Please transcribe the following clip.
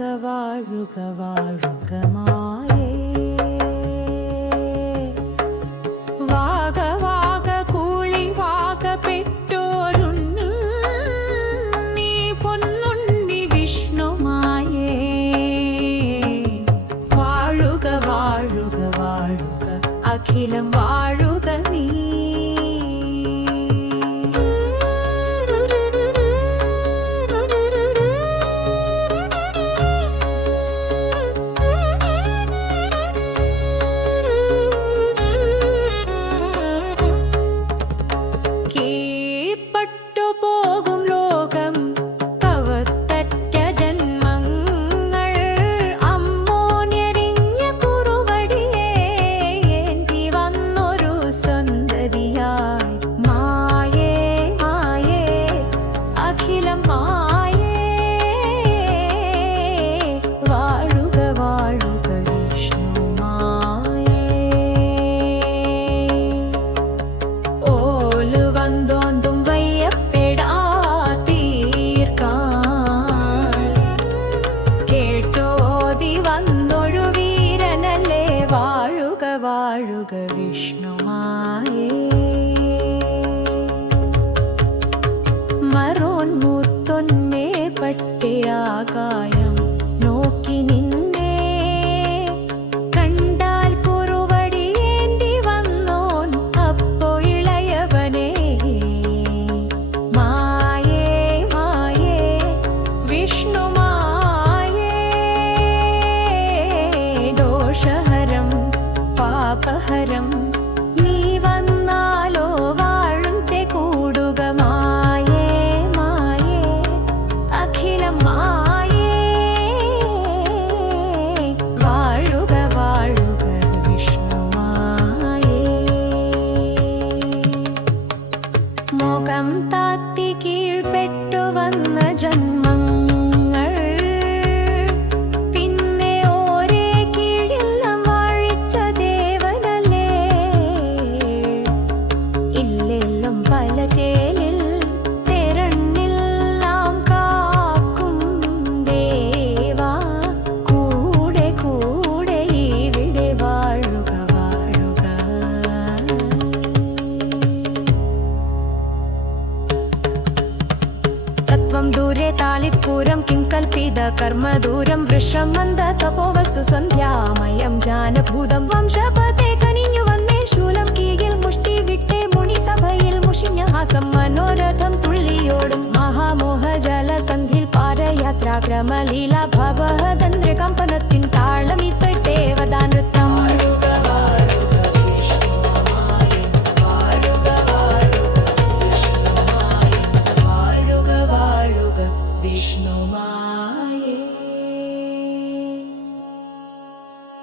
വാഴുക വാഴുക മായേ വാക വാക കൂളി വാക പെട്ടോരുണ്ണി പൊന്നുണ്ണി വിഷ്ണുമായേ വാഴുക വാഴുക വാഴുക അഖിലം വാഴുക നീ വാഴുക വിഷ്ണുമായേ മറോന്മുത്തൊന്മേ പട്ടയാകായം നോക്കി നിന്നേ കണ്ടാൽ കുറുവടിയേന്തി വന്നോൻ അപ്പോ ഇളയവനേ മായേ മായേ വിഷ്ണുമായേ ദോഷഹരം പാപഹരം നീ വന്നാലോ വാഴും കൂടുക മായേ മായേ അഖിലം മായേ വാഴുക വാഴുക വിഷ്ണുമായേ മോകം താത്തി കീഴ്പ്പെട്ടു വന്ന ജന്മങ്ങൾ ദൂരെ താലിപ്പൂരം കിം കൽപ്പിത കർമ്മദൂരം വൃഷം മന്ദ തപോവസ്സു സന്ധ്യാമയം ജാനഭൂതം വംശപതേ കനിഞ്ഞു വന്നേ ശൂലം കീയിൽ മുഷ്ടി വിട്ടേ മുനി സഭയിൽ മുഷിഞ്ഞ ഹാസം മനോരഥം തുള്ളിയോടും മഹാമോഹ ജലസന്ധിൽ പാരയാത്രാക്രമലീല ഭവഹതന്ത്രകമ്പനത്തിൻ താളമി